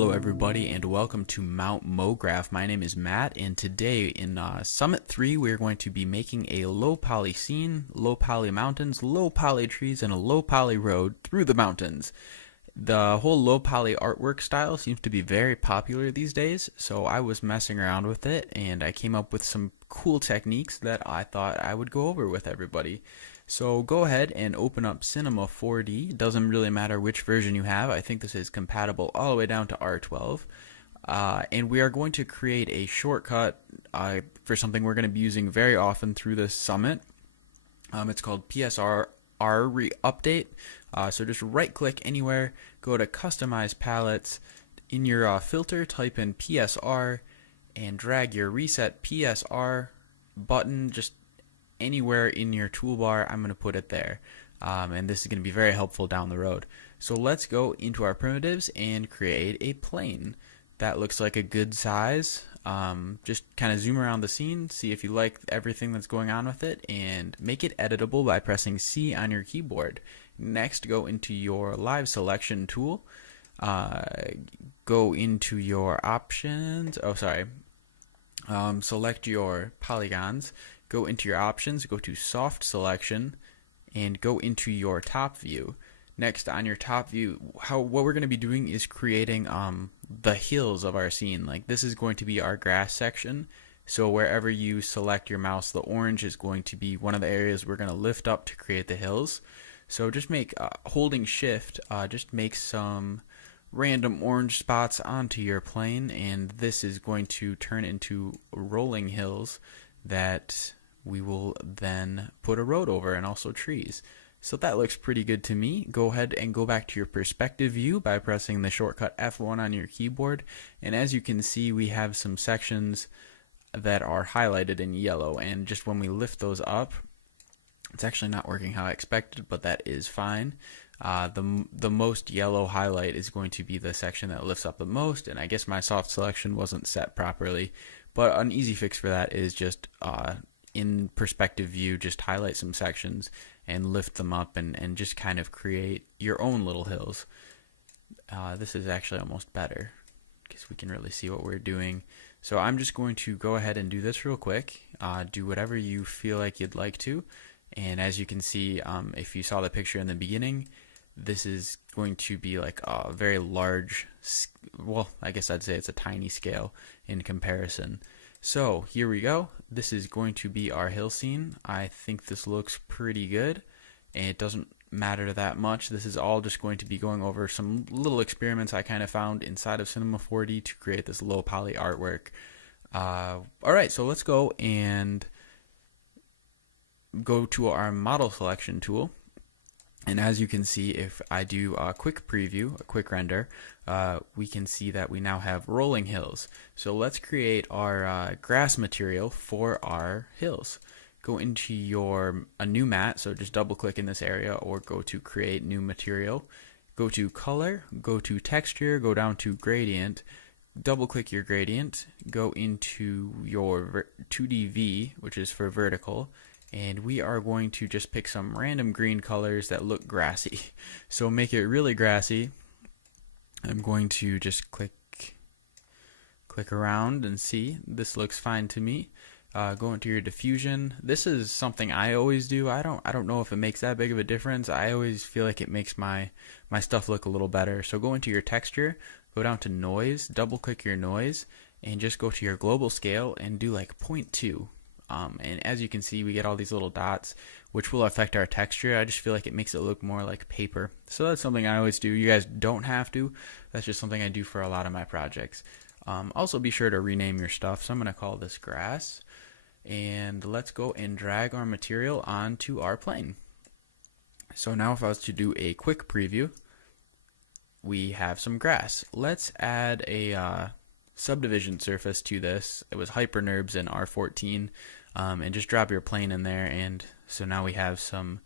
Hello everybody and welcome to Mount MoGraph. My name is Matt and today in Summit 3 we're going to be making a low poly scene, low poly mountains, low poly trees, and a low poly road through the mountains. The whole low poly artwork style seems to be very popular these days, so I was messing around with it and I came up with some cool techniques that I thought I would go over with everybody. So go ahead and open up Cinema 4D. It doesn't really matter which version you have. I think this is compatible all the way down to R12. And we are going to create a shortcut for something we're going to be using very often through this summit. It's called PSR Update. So just right click anywhere, go to Customize Palettes. In your filter, type in PSR and drag your Reset PSR button just anywhere in your toolbar. I'm going to put it there, and this is going to be very helpful down the road. So let's go into our primitives and create a plane that looks like a good size. Just kind of zoom around the scene, see if you like everything that's going on with it, and make it editable by pressing C on your keyboard. Next, go into your live selection tool, go into your options, select your polygons, go into your options, go to soft selection, and go into your top view. Next, on your top view, what we're going to be doing is creating the hills of our scene. Like, this is going to be our grass section. So wherever you select your mouse, the orange is going to be one of the areas we're going to lift up to create the hills. So just make, holding shift, just make some random orange spots onto your plane, and this is going to turn into rolling hills that we will then put a road over, and also trees. So that looks pretty good to me. Go ahead and go back to your perspective view by pressing the shortcut F1 on your keyboard, and as you can see, we have some sections that are highlighted in yellow, and just when we lift those up, it's actually not working how I expected, but that is fine. The most yellow highlight is going to be the section that lifts up the most, and I guess my soft selection wasn't set properly, but an easy fix for that is just in perspective view, just highlight some sections and lift them up, and just kind of create your own little hills. This is actually almost better because we can really see what we're doing. So I'm just going to go ahead and do this real quick. Do whatever you feel like you'd like to. And as you can see, if you saw the picture in the beginning, this is going to be like a very large, well, I guess I'd say it's a tiny scale in comparison. So here we go. This is going to be our hill scene. I think this looks pretty good, and it doesn't matter that much. This is all just going to be going over some little experiments I kind of found inside of Cinema 4D to create this low poly artwork. Alright, so let's go and go to our model selection tool. And as you can see, if I do a quick preview, a quick render, we can see that we now have rolling hills. So let's create our grass material for our hills. Go into a new mat, so just double click in this area or go to create new material. Go to color, go to texture, go down to gradient, double click your gradient, go into your 2DV, which is for vertical, and we are going to just pick some random green colors that look grassy. So make it really grassy. I'm going to just click around and see. This looks fine to me. Go into your diffusion. This is something I always do. I don't know if it makes that big of a difference. I always feel like it makes my stuff look a little better. So go into your texture, go down to noise, double click your noise, and just go to your global scale and do like 0.2. And as you can see, we get all these little dots, which will affect our texture. I just feel like it makes it look more like paper. So that's something I always do. You guys don't have to. That's just something I do for a lot of my projects. Also, be sure to rename your stuff. So I'm going to call this grass. And let's go and drag our material onto our plane. So now if I was to do a quick preview, we have some grass. Let's add a subdivision surface to this. It was HyperNurbs in R14. And just drop your plane in there, and so now we have some.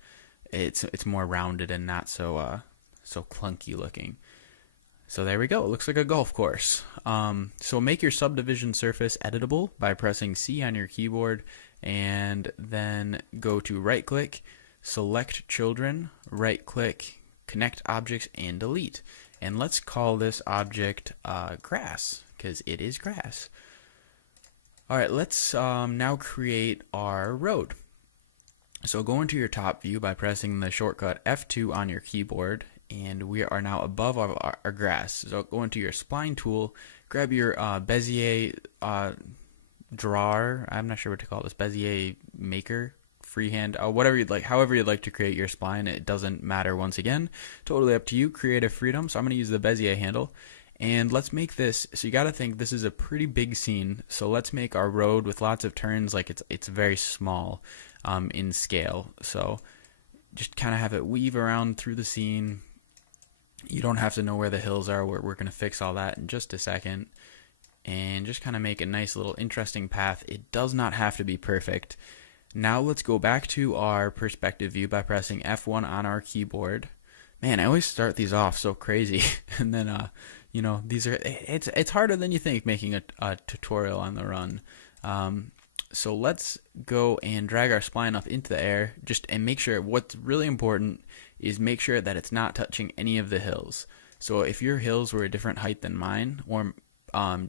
It's more rounded and not so clunky looking. So there we go. It looks like a golf course. So make your subdivision surface editable by pressing C on your keyboard, and then go to right click, select children, right click, connect objects, and delete. and let's call this object grass, because it is grass. Alright, let's now create our road. So go into your top view by pressing the shortcut F2 on your keyboard, and we are now above our grass. So go into your spline tool, grab your Bezier drawer, I'm not sure what to call this, Bezier maker, freehand, whatever you'd like, however you'd like to create your spline. It doesn't matter, once again, totally up to you, creative freedom. So I'm going to use the Bezier handle. And let's make this, so you got to think this is a pretty big scene, so let's make our road with lots of turns like it's very small in scale. So just kind of have it weave around through the scene. You don't have to know where the hills are. We're going to fix all that in just a second. And just kind of make a nice little interesting path. It does not have to be perfect. Now let's go back to our perspective view by pressing F1 on our keyboard. Man, I always start these off so crazy, and then you know, it's harder than you think making a tutorial on the run. So let's go and drag our spline up into the air, and make sure, what's really important is make sure that it's not touching any of the hills. So if your hills were a different height than mine, or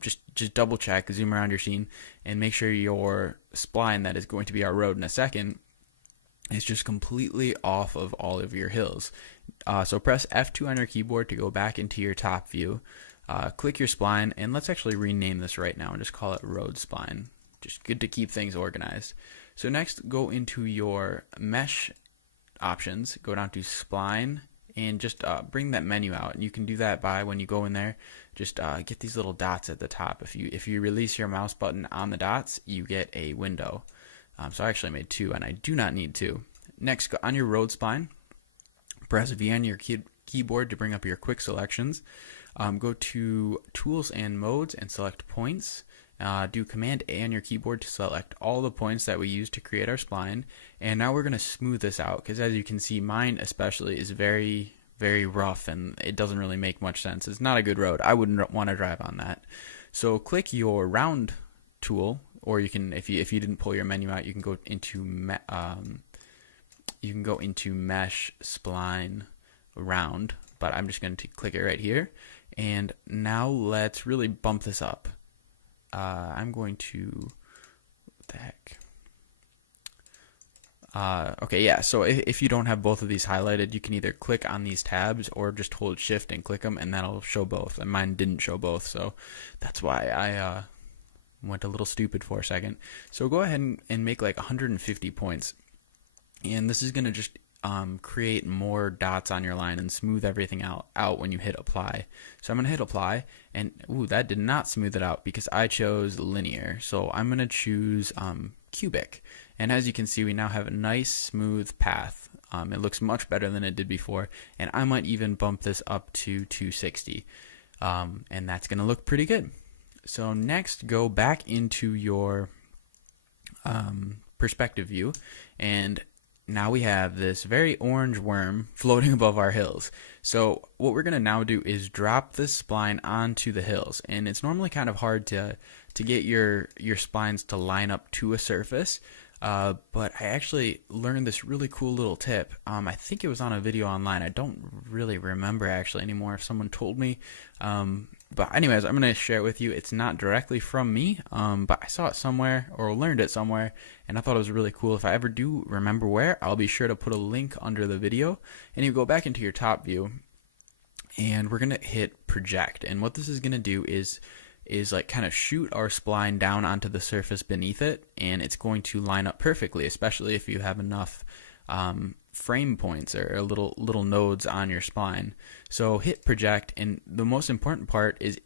just double check, zoom around your scene, and make sure your spline that is going to be our road in a second is just completely off of all of your hills. So press F2 on your keyboard to go back into your top view. Click your spline, and let's actually rename this right now and just call it road spline. Just good to keep things organized. So next, go into your mesh options, go down to spline, and just bring that menu out. And you can do that by, when you go in there, just get these little dots at the top. If you release your mouse button on the dots, you get a window. So I actually made two, and I do not need two. Next, go on your road spline, press V on your keyboard to bring up your quick selections. Go to Tools and Modes and select Points. Do Command A on your keyboard to select all the points that we use to create our spline. And now we're going to smooth this out, because as you can see, mine especially is very, very rough, and it doesn't really make much sense. It's not a good road. I wouldn't want to drive on that. So click your round tool, or you can, if you didn't pull your menu out, you can go into Mesh Spline Round. But I'm just going to click it right here. And now let's really bump this up. I'm going to, what the heck? Okay, yeah, so if you don't have both of these highlighted, you can either click on these tabs or just hold shift and click them, and that'll show both. And mine didn't show both, so that's why I went a little stupid for a second. So go ahead and make like 150 points. And this is going to just create more dots on your line and smooth everything out when you hit apply. So I'm going to hit apply, and ooh, that did not smooth it out because I chose linear. So I'm going to choose cubic. And as you can see, we now have a nice smooth path. It looks much better than it did before, and I might even bump this up to 260. And that's going to look pretty good. So next, go back into your perspective view, and now we have this very orange worm floating above our hills. So what we're going to now do is drop this spline onto the hills. And it's normally kind of hard to get your splines to line up to a surface. But I actually learned this really cool little tip. I think it was on a video online. I don't really remember actually anymore if someone told me. But anyways, I'm going to share it with you. It's not directly from me, but I saw it somewhere or learned it somewhere, and I thought it was really cool. If I ever do remember where, I'll be sure to put a link under the video. And you go back into your top view, and we're going to hit project. And what this is going to do is like kind of shoot our spline down onto the surface beneath it, and it's going to line up perfectly, especially if you have enough frame points or little nodes on your spline. So hit project, and the most important part is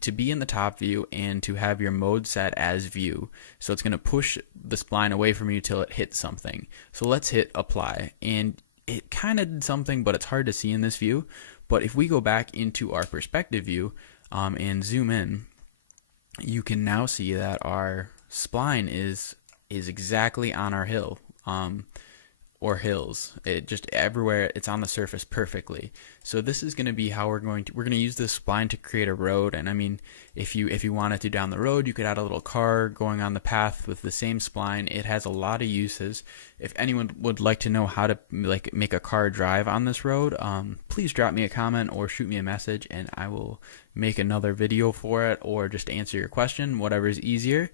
to be in the top view and to have your mode set as view. So it's going to push the spline away from you till it hits something. So let's hit apply, and it kind of did something, but it's hard to see in this view. But if we go back into our perspective view and zoom in, you can now see that our spline is exactly on our hill. or hills. It just everywhere it's on the surface perfectly. So this is going to be how we're going to use this spline to create a road. And I mean, if you wanted to down the road, you could add a little car going on the path with the same spline. It has a lot of uses. If anyone would like to know how to like make a car drive on this road, please drop me a comment or shoot me a message, and I will make another video for it, or just answer your question, whatever is easier.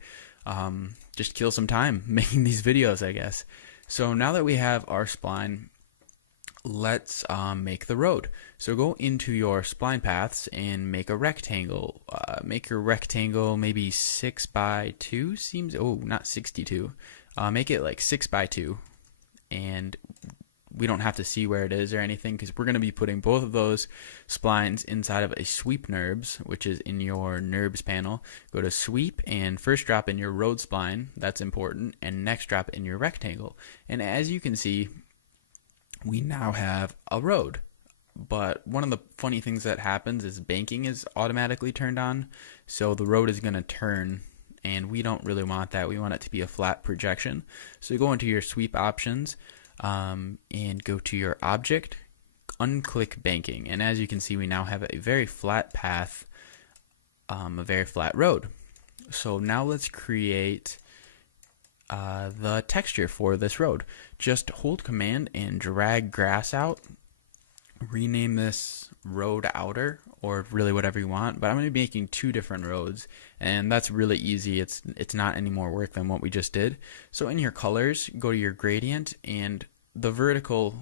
Just kill some time making these videos, I guess. So now that we have our spline, let's make the road. So go into your spline paths and make a rectangle. Make your rectangle maybe 6 by 2 seems, oh, not 62. Make it like 6 by 2, and we don't have to see where it is or anything, because we're going to be putting both of those splines inside of a sweep NURBS, which is in your NURBS panel. Go to sweep and first drop in your road spline, that's important, and next drop in your rectangle. And as you can see, we now have a road. But one of the funny things that happens is banking is automatically turned on, so the road is going to turn, and we don't really want that. We want it to be a flat projection. So go into your sweep options, and go to your object, unclick banking, and as you can see, we now have a very flat path, a very flat road. So now let's create the texture for this road. Just hold command and drag grass out, rename this road outer, or really whatever you want, but I'm going to be making 2 different roads, and that's really easy. It's not any more work than what we just did. So in your colors, go to your gradient, and the vertical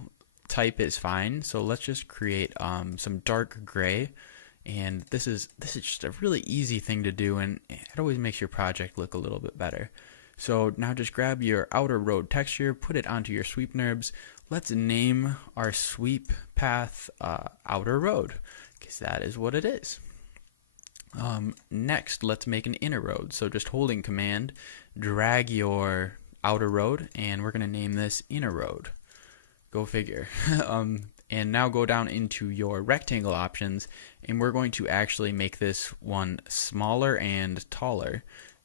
type is fine. So let's just create some dark gray, and this is just a really easy thing to do, and it always makes your project look a little bit better. So now just grab your outer road texture, put it onto your sweep NURBS. Let's name our sweep path outer road, because that is what it is. Next, let's make an inner road. So just holding command, drag your outer road, and we're going to name this inner road. Go figure. And now go down into your rectangle options, and we're going to actually make this one smaller and taller,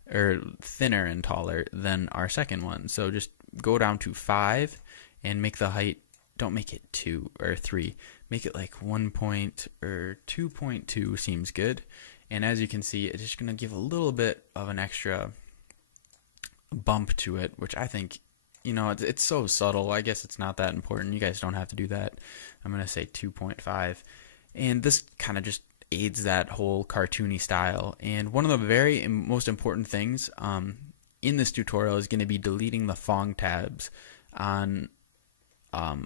or thinner and taller than our second one. So just go down to 5 and make the height, don't make it 2 or 3, make it like 1 point or 2.2 seems good. And as you can see, it's just going to give a little bit of an extra bump to it, which I think, you know, it's so subtle. I guess it's not that important. You guys don't have to do that. I'm going to say 2.5. And this kind of just aids that whole cartoony style. And one of the very most important things in this tutorial is going to be deleting the Phong tabs on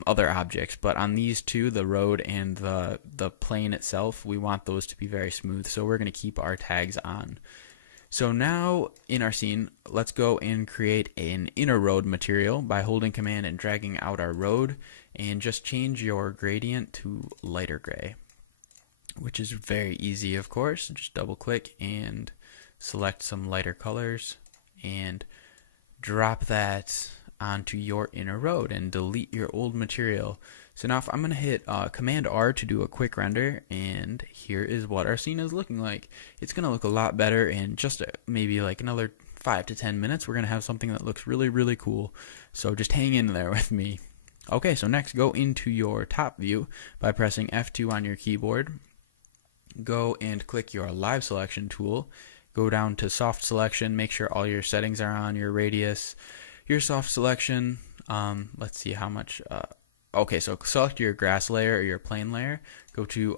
other objects, but on these 2, the road and the plane itself, we want those to be very smooth, so we're going to keep our tags on. So now in our scene, let's go and create an inner road material by holding command and dragging out our road, and just change your gradient to lighter gray, which is very easy, of course. Just double click and select some lighter colors and drop that onto your inner road and delete your old material. So now if I'm going to hit Command R to do a quick render, and here is what our scene is looking like. It's going to look a lot better in just maybe like another 5 to 10 minutes. We're going to have something that looks really, really cool. So just hang in there with me. Okay, so next go into your top view by pressing F2 on your keyboard. Go and click your live selection tool. Go down to soft selection, make sure all your settings are on, your radius, your soft selection. Let's see how much. Okay, so select your grass layer or your plane layer. Go to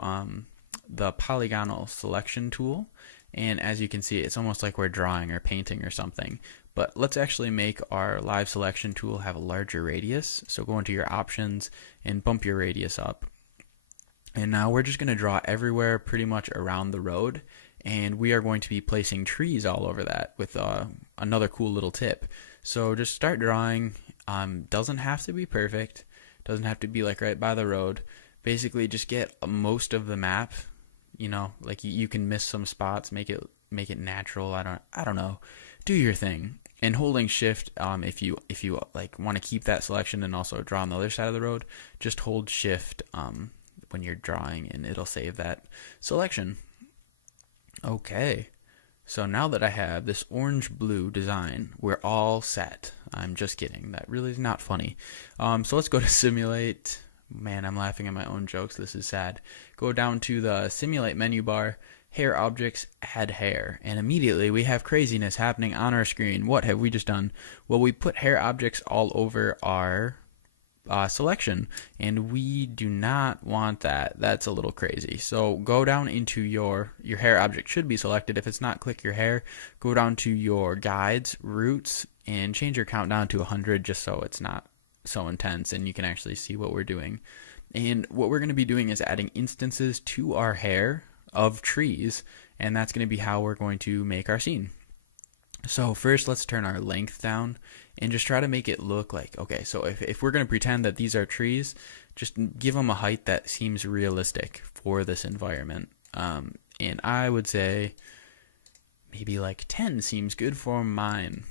the polygonal selection tool, and as you can see, it's almost like we're drawing or painting or something. But let's actually make our live selection tool have a larger radius. So go into your options and bump your radius up. And now we're just going to draw everywhere pretty much around the road, and we are going to be placing trees all over that with another cool little tip. So just start drawing. Doesn't have to be perfect, doesn't have to be like right by the road. Basically just get most of the map, you know, like you can miss some spots, make it natural. I don't know, do your thing. And holding shift, if you like want to keep that selection and also draw on the other side of the road, just hold shift when you're drawing, and it'll save that selection. Okay, So now that I have this orange-blue design, we're all set. I'm just kidding. That really is not funny. So let's go to simulate. Man, I'm laughing at my own jokes. This is sad. Go down to the simulate menu bar, hair objects, add hair. And immediately we have craziness happening on our screen. What have we just done? Well, we put hair objects all over our selection, and we do not want that. That's a little crazy. So go down into your hair object should be selected. If it's not, click your hair, go down to your guides, roots, and change your count down to 100 just so it's not so intense and you can actually see what we're doing. And what we're going to be doing is adding instances to our hair of trees, and that's going to be how we're going to make our scene. So first, let's turn our length down and just try to make it look like, okay, so if we're going to pretend that these are trees, just give them a height that seems realistic for this environment. And I would say maybe like 10 seems good for mine.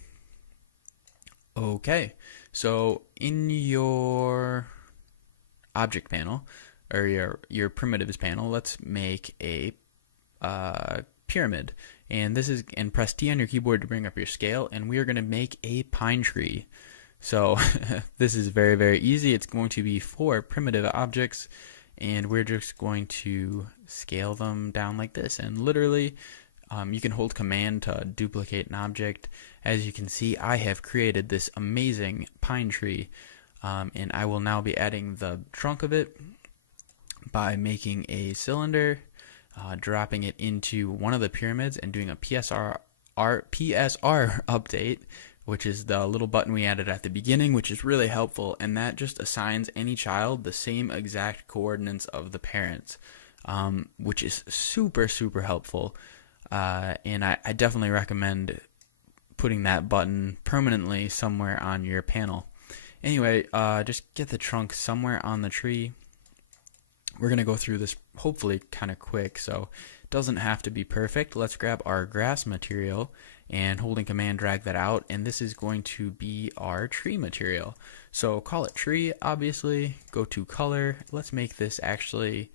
Okay, so in your object panel, or your primitives panel, let's make a pyramid. And this is, and press T on your keyboard to bring up your scale, and we are going to make a pine tree. So this is very, very easy. It's going to be 4 primitive objects, and we're just going to scale them down like this. And literally, you can hold command to duplicate an object. As you can see, I have created this amazing pine tree, and I will now be adding the trunk of it by making a cylinder, dropping it into one of the pyramids and doing a PSR update, which is the little button we added at the beginning, which is really helpful, and that just assigns any child the same exact coordinates of the parents, which is super, super helpful. And I definitely recommend putting that button permanently somewhere on your panel. Anyway, just get the trunk somewhere on the tree. We're going to go through this hopefully kind of quick, so it doesn't have to be perfect. Let's grab our grass material and holding command drag that out, and this is going to be our tree material. So call it tree, obviously. Go to color. Let's make this actually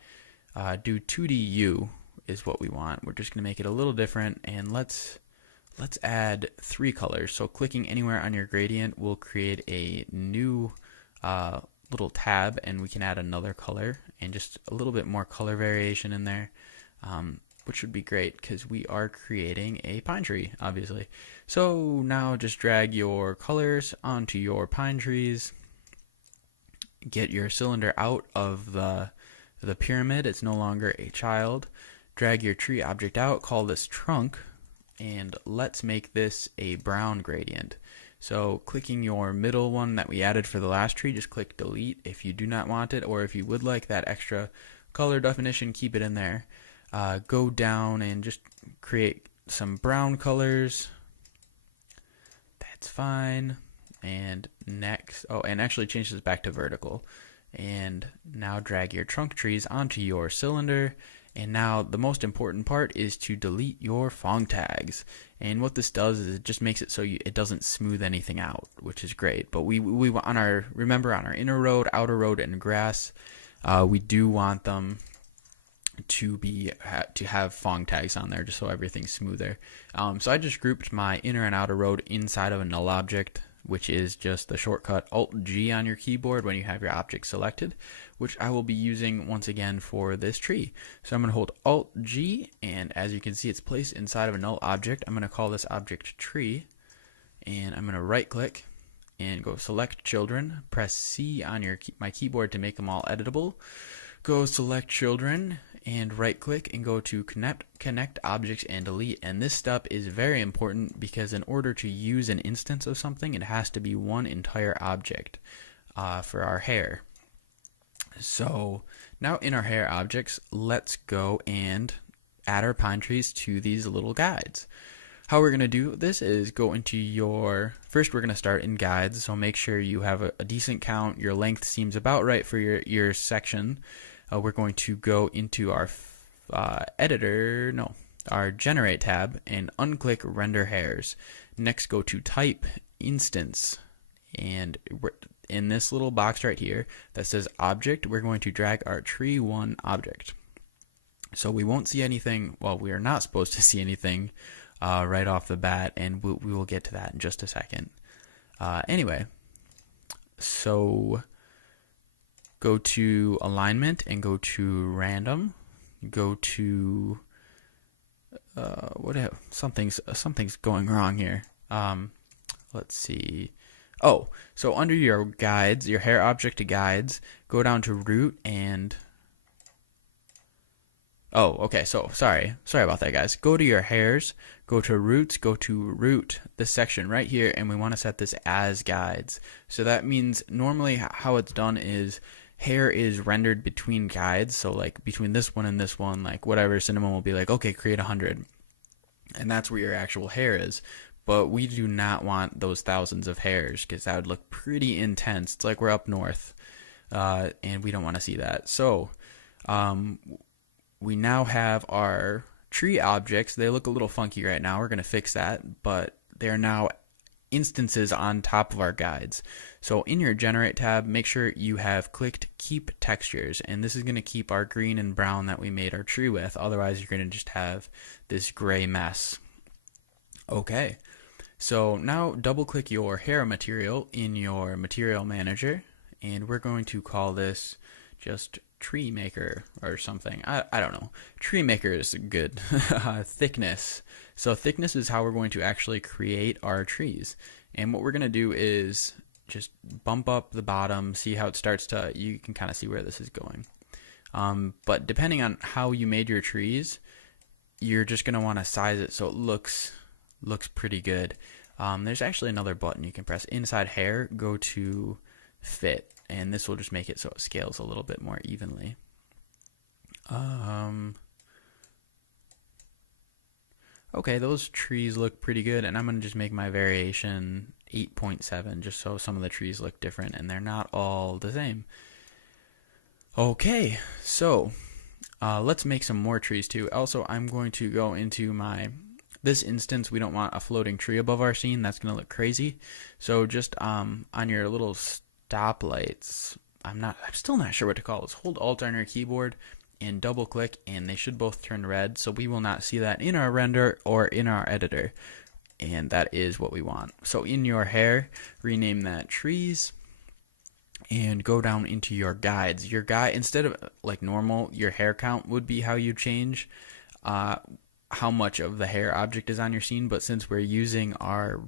do 2DU is what we want. We're just going to make it a little different, and let's add 3 colors. So clicking anywhere on your gradient will create a new little tab, and we can add another color and just a little bit more color variation in there, which would be great because we are creating a pine tree, obviously. So now just drag your colors onto your pine trees, get your cylinder out of the pyramid. It's no longer a child. Drag your tree object out, call this trunk, and let's make this a brown gradient. So clicking your middle one that we added for the last tree, just click delete if you do not want it, or if you would like that extra color definition, keep it in there. Go down and just create some brown colors. That's fine. And next, and actually change this back to vertical. And now drag your trunk trees onto your cylinder. And now the most important part is to delete your Phong tags. And what this does is it just makes it so it doesn't smooth anything out, which is great. But we remember on our inner road, outer road, and grass, we do want them to have Phong tags on there just so everything's smoother. So I just grouped my inner and outer road inside of a null object, which is just the shortcut Alt-G on your keyboard when you have your object selected, which I will be using once again for this tree. So I'm going to hold Alt-G, and as you can see, it's placed inside of a null object. I'm going to call this object tree, and I'm going to right-click and go select children, press C on my keyboard to make them all editable, go select children, and right click and go to connect objects and delete. And this step is very important because in order to use an instance of something, it has to be one entire object for our hair. So now in our hair objects, let's go and add our pine trees to these little guides. How we're going to do this is go into first we're going to start in guides, so make sure you have a decent count. Your length seems about right for your section. We're going to go into our our generate tab and unclick render hairs. Next go to type instance, and in this little box right here that says object, we're going to drag our tree1 object. So we won't see anything, well, we are not supposed to see anything right off the bat, and we will get to that in just a second. Anyway, so go to alignment and go to random. Go to something's going wrong here. Let's see. Oh, so under your guides, your hair object to guides, go down to root and oh, okay. So sorry about that, guys. Go to your hairs, go to roots, go to root, this section right here, and we want to set this as guides. So that means normally how it's done is hair is rendered between guides. So like between this one and this one, like whatever, Cinnamon will be like, okay, create 100, and that's where your actual hair is. But we do not want those thousands of hairs because that would look pretty intense. It's like we're up north, and we don't want to see that. So we now have our tree objects. They look a little funky right now. We're going to fix that, but they're now instances on top of our guides. So in your generate tab, make sure you have clicked keep textures, and this is going to keep our green and brown that we made our tree with. Otherwise, you're going to just have this gray mess. Okay, so now double click your hair material in your material manager, and we're going to call this just tree maker or something. I don't know. Tree maker is good. Thickness. So thickness is how we're going to actually create our trees. And what we're going to do is just bump up the bottom, see how it starts to, you can kind of see where this is going. But depending on how you made your trees, you're just going to want to size it so it looks pretty good. There's actually another button you can press. Inside hair, go to fit, and this will just make it so it scales a little bit more evenly. Okay, those trees look pretty good, and I'm going to just make my variation 8.7 just so some of the trees look different and they're not all the same. Okay, so let's make some more trees too. Also, I'm going to go into this instance. We don't want a floating tree above our scene. That's going to look crazy. So just on your little stoplights, I'm still not sure what to call this. Hold Alt on your keyboard and double click, and they should both turn red, so we will not see that in our render or in our editor, and that is what we want. So in your hair, rename that trees, and go down into your guides. Your guide, instead of like normal, your hair count would be how you change how much of the hair object is on your scene, but since we're using our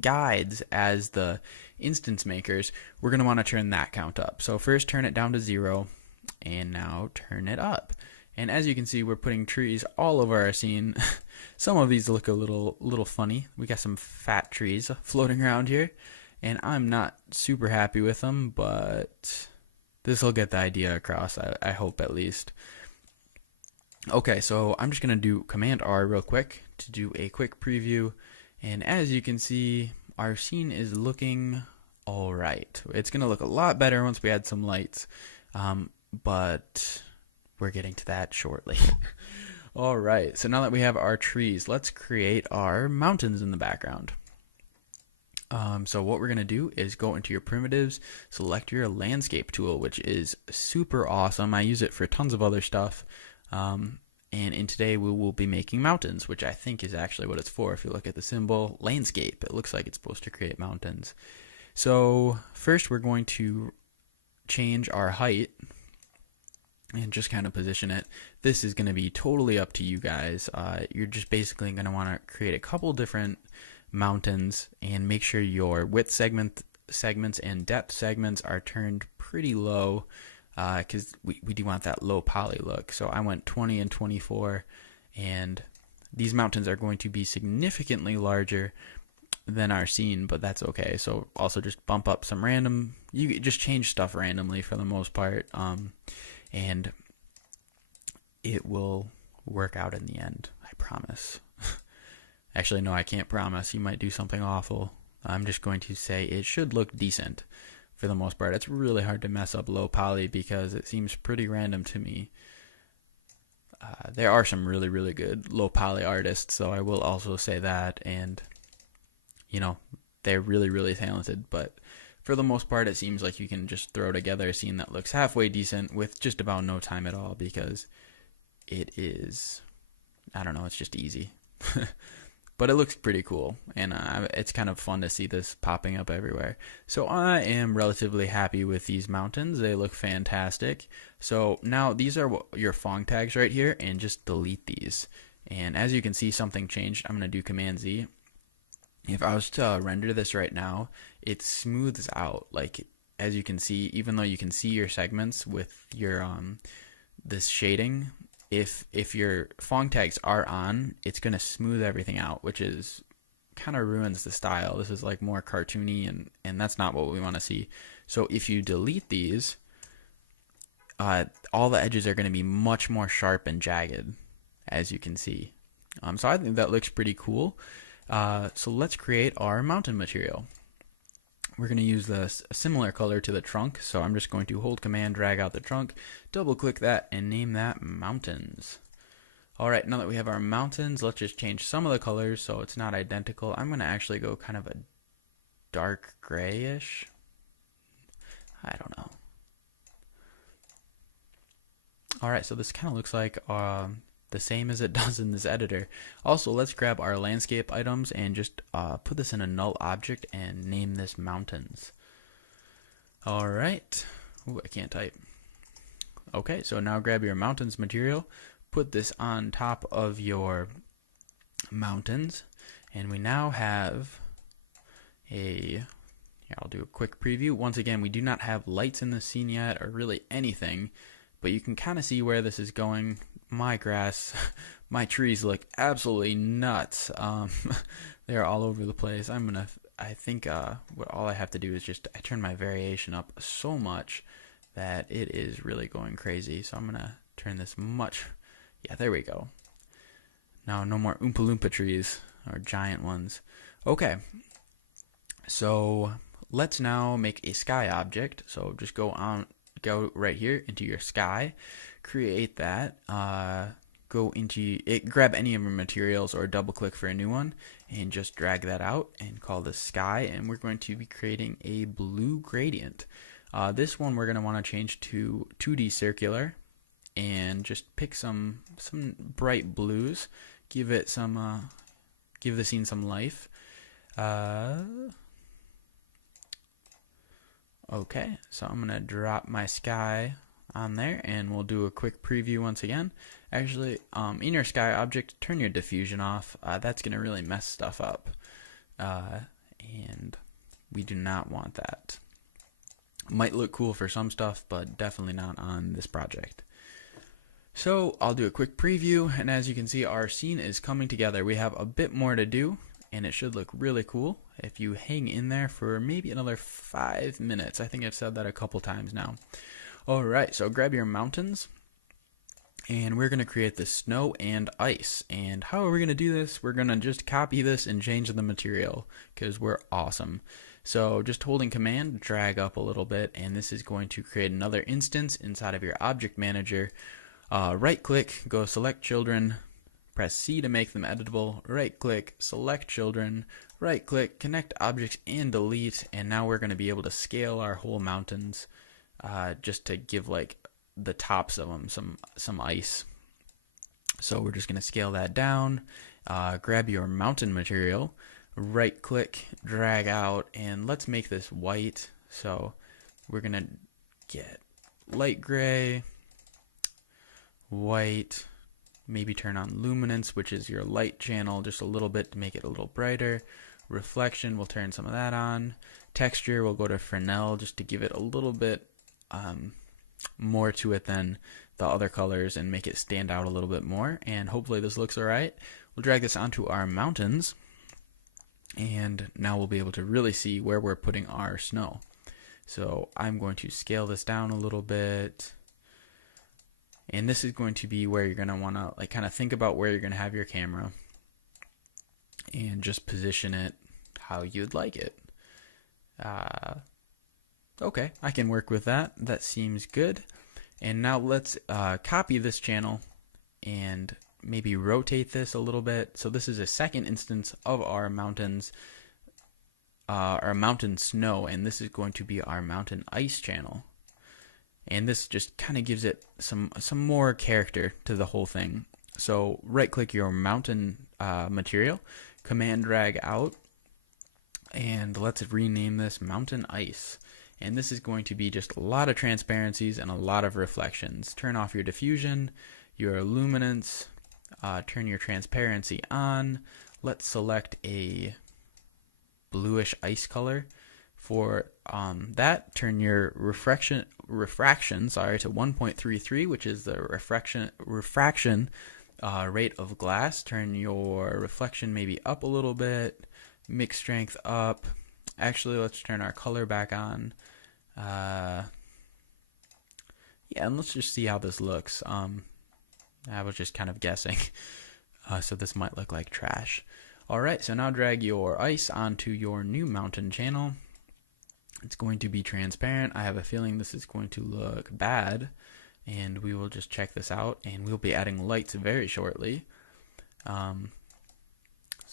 guides as the instance makers, we're going to want to turn that count up. So first turn it down to 0, and now turn it up. And as you can see, we're putting trees all over our scene. Some of these look a little funny. We got some fat trees floating around here, and I'm not super happy with them, but this will get the idea across, I hope at least. Okay, so I'm just going to do Command R real quick to do a quick preview, and as you can see, our scene is looking alright. It's going to look a lot better once we add some lights, but we're getting to that shortly. Alright, so now that we have our trees, let's create our mountains in the background. So what we're going to do is go into your primitives, select your landscape tool, which is super awesome. I use it for tons of other stuff. And in today we will be making mountains, which I think is actually what it's for. If you look at the symbol, landscape, it looks like it's supposed to create mountains. So first we're going to change our height and just kind of position it. This is going to be totally up to you guys. You're just basically going to want to create a couple different mountains and make sure your width segments and depth segments are turned pretty low, because we do want that low poly look. So I went 20 and 24, and these mountains are going to be significantly larger than our scene, but that's okay. So also just bump up some random, you just change stuff randomly for the most part, and it will work out in the end, I promise. Actually, no, I can't promise. You might do something awful. I'm just going to say it should look decent for the most part. It's really hard to mess up low poly because it seems pretty random to me. There are some really, really good low poly artists, so I will also say that, and they're really, really talented, but for the most part, it seems like you can just throw together a scene that looks halfway decent with just about no time at all, because it is, I don't know, it's just easy. But it looks pretty cool, and it's kind of fun to see this popping up everywhere. So I am relatively happy with these mountains. They look fantastic. So now these are your Phong tags right here, and just delete these. And as you can see, something changed. I'm going to do Command Z. If I was to render this right now, it smooths out. Like, as you can see, even though you can see your segments with your this shading, if your Phong tags are on, it's going to smooth everything out, which is kind of ruins the style. This is like more cartoony, and that's not what we want to see. So if you delete these, all the edges are going to be much more sharp and jagged, as you can see. So I think that looks pretty cool. So let's create our mountain material. We're going to use a similar color to the trunk, so I'm just going to hold Command, drag out the trunk, double click that, and name that mountains. Alright, now that we have our mountains, let's just change some of the colors so it's not identical. I'm going to actually go kind of a dark grayish. I don't know. Alright, so this kind of looks like the same as it does in this editor. Also, let's grab our landscape items and just put this in a null object and name this mountains. Alright. Ooh, I can't type. Okay, so now grab your mountains material, put this on top of your mountains, and we now have here, I'll do a quick preview. Once again, we do not have lights in the scene yet, or really anything, but you can kind of see where this is going. My grass, my trees look absolutely nuts. They're all over the place. I think what all I have to do is just, I turn my variation up so much that it is really going crazy. So I'm gonna turn this yeah, there we go. Now no more Oompa Loompa trees, or giant ones. Okay, so let's now make a sky object. So just go right here into your sky, create that, go into it, grab any of your materials or double click for a new one and just drag that out and call this sky, and we're going to be creating a blue gradient. This one we're going to want to change to 2D circular and just pick some bright blues, give the scene some life. Okay, so I'm going to drop my sky on there, and we'll do a quick preview once again. Actually, in your sky object, turn your diffusion off. That's going to really mess stuff up, and we do not want that. Might look cool for some stuff, but definitely not on this project. So I'll do a quick preview, and as you can see, our scene is coming together. We have a bit more to do, and it should look really cool if you hang in there for maybe another 5 minutes. I think I've said that a couple times now. Alright, so grab your mountains, and we're going to create the snow and ice. And how are we going to do this? We're going to just copy this and change the material, because we're awesome. So just holding Command, drag up a little bit, and this is going to create another instance inside of your object manager. Right click, go select children, press C to make them editable, right click, select children, right click, connect objects and delete, and now we're going to be able to scale our whole mountains just to give like the tops of them some ice. So we're just going to scale that down, grab your mountain material, right click, drag out, and let's make this white. So we're going to get light gray, white, maybe turn on luminance, which is your light channel, just a little bit to make it a little brighter. Reflection, we'll turn some of that on. Texture, we'll go to Fresnel just to give it a little bit more to it than the other colors and make it stand out a little bit more. And hopefully this looks alright. We'll drag this onto our mountains, and now we'll be able to really see where we're putting our snow. So I'm going to scale this down a little bit. And this is going to be where you're going to want to like kind of think about where you're going to have your camera and just position it how you'd like it. Okay, I can work with that. That seems good. And now let's copy this channel and maybe rotate this a little bit. So this is a second instance of our mountains, our mountain snow, and this is going to be our mountain ice channel. And this just kind of gives it some more character to the whole thing. So right click your mountain material, command drag out, and let's rename this Mountain Ice. And this is going to be just a lot of transparencies and a lot of reflections. Turn off your diffusion, your luminance, turn your transparency on. Let's select a bluish ice color. For that, turn your refraction to 1.33, which is the refraction rate of glass. Turn your reflection maybe up a little bit, mix strength up. Actually, let's turn our color back on. Yeah, and let's just see how this looks. I was just kind of guessing, so this might look like trash. Alright, so now drag your ice onto your new mountain channel. It's going to be transparent. I have a feeling this is going to look bad, and we will just check this out, and we'll be adding lights very shortly. So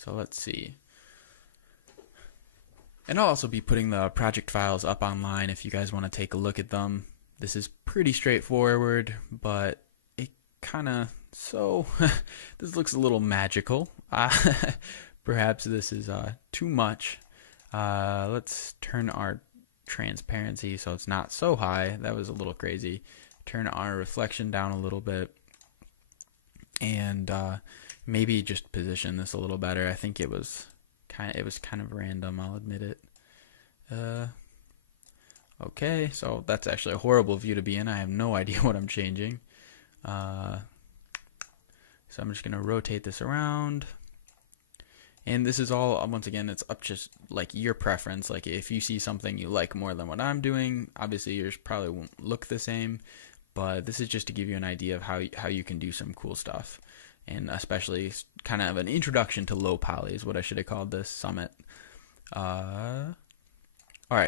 let's see. And I'll also be putting the project files up online if you guys want to take a look at them. This is pretty straightforward, but it kind of, this looks a little magical. Perhaps this is too much. Let's turn our transparency so it's not so high. That was a little crazy. Turn our reflection down a little bit, and maybe just position this a little better. I think it was kind of random, I'll admit it. Okay, so that's actually a horrible view to be in. I have no idea what I'm changing. So I'm just gonna rotate this around. And this is all, once again, it's up just like your preference. Like if you see something you like more than what I'm doing, obviously yours probably won't look the same, but this is just to give you an idea of how you can do some cool stuff. And especially kind of an introduction to low poly is what I should have called this summit. Alright,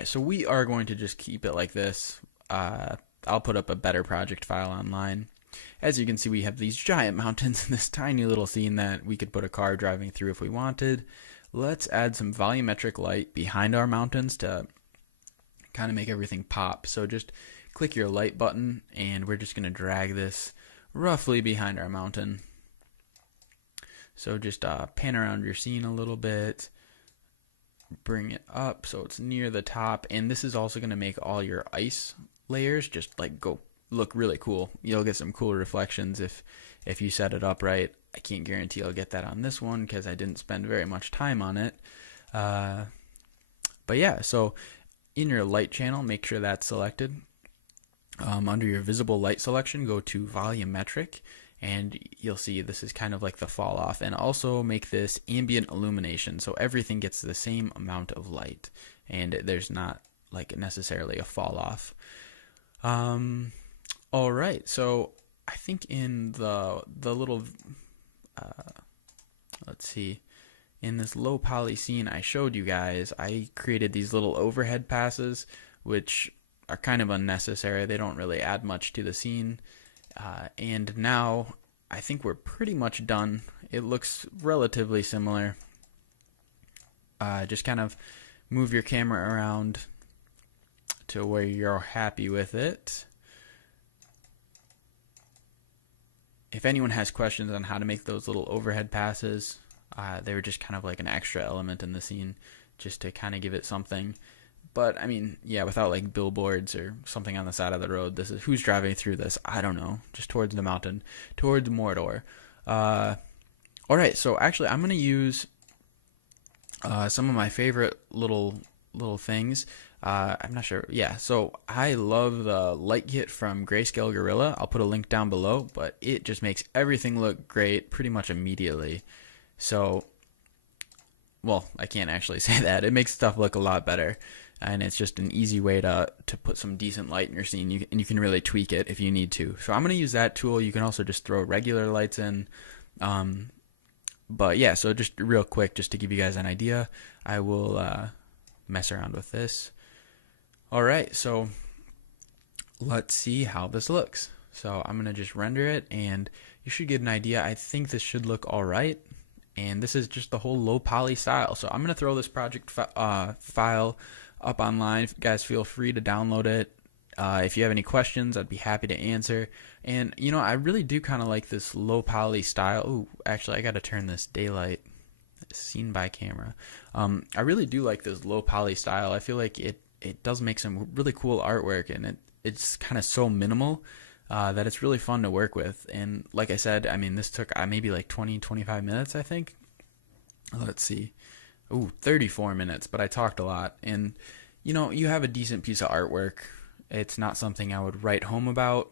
so we are going to just keep it like this. I'll put up a better project file online. As you can see, we have these giant mountains in this tiny little scene that we could put a car driving through if we wanted. Let's add some volumetric light behind our mountains to kind of make everything pop. So just click your light button, and we're just going to drag this roughly behind our mountain. So just pan around your scene a little bit, bring it up so it's near the top, and this is also going to make all your ice layers just like go look really cool. You'll get some cool reflections if you set it up right. I can't guarantee I'll get that on this one because I didn't spend very much time on it. But yeah, so in your light channel, make sure that's selected. Under your visible light selection, go to volumetric, and you'll see this is kind of like the fall off. And also make this ambient illumination, so everything gets the same amount of light and there's not like necessarily a fall off. All right, so I think in the little let's see, in this low poly scene I showed you guys, I created these little overhead passes, which are kind of unnecessary. They don't really add much to the scene. And now I think we're pretty much done. It looks relatively similar. Just kind of move your camera around to where you're happy with it. If anyone has questions on how to make those little overhead passes, they were just kind of like an extra element in the scene just to kind of give it something. But I mean, yeah, without like billboards or something on the side of the road, this is who's driving through this? I don't know. Just towards the mountain, towards Mordor. All right, so actually, I'm gonna use some of my favorite little things. I'm not sure. Yeah, so I love the light kit from Grayscale Gorilla. I'll put a link down below, but it just makes everything look great pretty much immediately. So, well, I can't actually say that. It makes stuff look a lot better. And it's just an easy way to put some decent light in your scene, and you can really tweak it if you need to. So I'm going to use that tool. You can also just throw regular lights in. But yeah, so just real quick, just to give you guys an idea, I will mess around with this. All right, so let's see how this looks. So I'm going to just render it, and you should get an idea. I think this should look all right. And this is just the whole low poly style. So I'm going to throw this project file up online. If you guys feel free to download it. If you have any questions, I'd be happy to answer. And I really do kind of like this low poly style. Oh, actually, I got to turn this daylight seen by camera. I really do like this low poly style. I feel like it does make some really cool artwork, and it's kind of so minimal that it's really fun to work with. And like I said, I mean, this took maybe like 20-25 minutes, I think. Let's see. Ooh, 34 minutes, but I talked a lot. And you have a decent piece of artwork. It's not something I would write home about.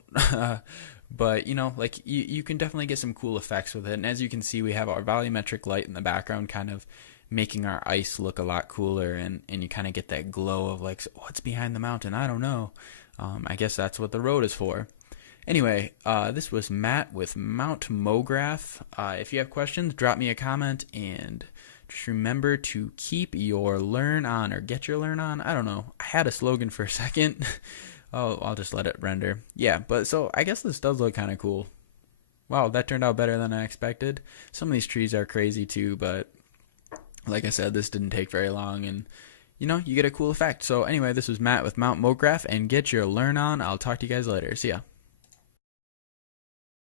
But like you can definitely get some cool effects with it. And as you can see, we have our volumetric light in the background kind of making our ice look a lot cooler, and you kind of get that glow of like, what's behind the mountain? I don't know. I guess that's what the road is for. Anyway, this was Matt with Mount MoGraph. If you have questions, drop me a comment, and just remember to keep your learn on, or get your learn on. I don't know. I had a slogan for a second. Oh, I'll just let it render. Yeah, but so I guess this does look kind of cool. Wow, that turned out better than I expected. Some of these trees are crazy too, but like I said, this didn't take very long, and you get a cool effect. So anyway, this was Matt with Mount MoGraph, and get your learn on. I'll talk to you guys later. See ya.